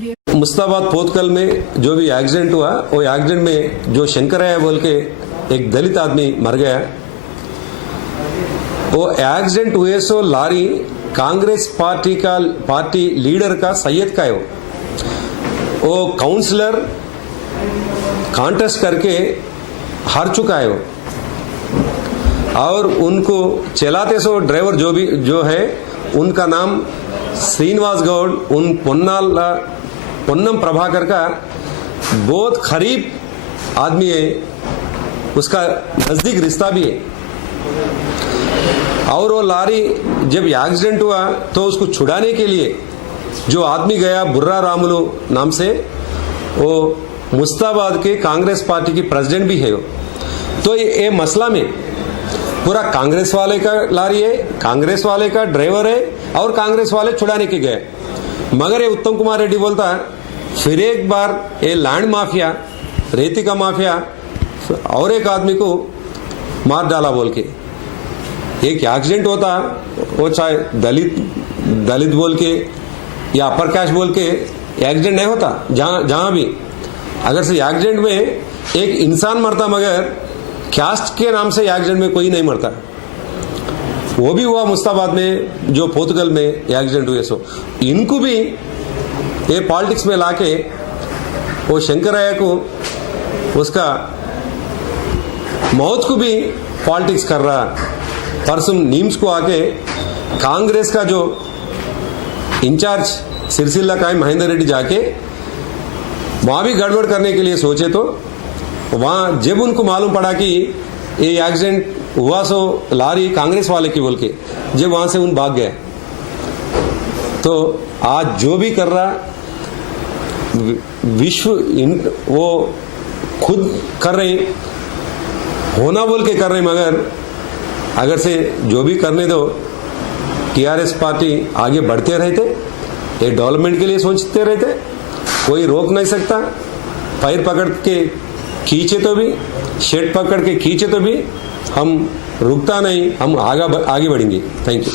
बोलिए। मुस्ताबाद पोतकल में जो भी एक्सीडेंट हुआ, वो एक्सीडेंट में जो शंकरैया बोल के एक दलित आदमी मर गया। वो एक्सीडेंट हुए सो लारी कांग्रेस पार्टी लीडर का सैयद का है। वो काउंसलर कॉन्टेस्ट करके हार चुका है वो, और उनको चलाते सो ड्राइवर जो है उनका नाम श्रीनिवास गौड़, उन पोन्नम प्रभाकर का बहुत करीब आदमी है, उसका नजदीक रिश्ता भी है। और वो लारी जब एक्सीडेंट हुआ तो उसको छुड़ाने के लिए जो आदमी गया बुर्रा रामुलु नाम से, वो मुस्ताबाद के कांग्रेस पार्टी की प्रेसिडेंट भी है। तो ये मसला में पूरा कांग्रेस वाले का लारी है, कांग्रेस वाले का ड्राइवर है, और कांग्रेस वाले छुड़ाने के गए। मगर ये उत्तम कुमार रेड्डी बोलता फिर एक बार ये लैंड माफिया, रेती का माफिया और एक आदमी को मार डाला बोल के। एक एक्सीडेंट होता वो चाहे दलित बोल के या अपर कास्ट बोल के एक्सीडेंट नहीं होता, जहां भी अगर से एक्सीडेंट में एक इंसान मरता, मगर कास्ट के नाम से एक्सीडेंट में कोई नहीं मरता। वो भी हुआ मुस्ताबाद में जो पोर्तुगल में एक्सीडेंट हुए। सो इनको भी ये पॉलिटिक्स में लाके वो शंकरैया को उसका मौत को भी पॉलिटिक्स कर रहा। परसों नीम्स को आके कांग्रेस का जो इंचार्ज सिरसिल्ला का महेंद्र रेड्डी जाके वहां भी गड़बड़ करने के लिए सोचे, तो वहां जब उनको मालूम पड़ा कि ये एक्सीडेंट हुआ सो लारी कांग्रेस वाले की बोल के, जब वहां से उन भाग गए। तो आज जो भी कर रहा विश्व वो खुद कर रहे, होना बोल के कर रहे, मगर अगर से जो भी करने दो, टीआरएस पार्टी आगे बढ़ते रहते, ये डेवलपमेंट के लिए सोचते रहते, कोई रोक नहीं सकता। पैर पकड़ के खींचे तो भी, शेड पकड़ के खींचे तो भी हम रुकता नहीं, हम आगे बढ़ेंगे। Thank you.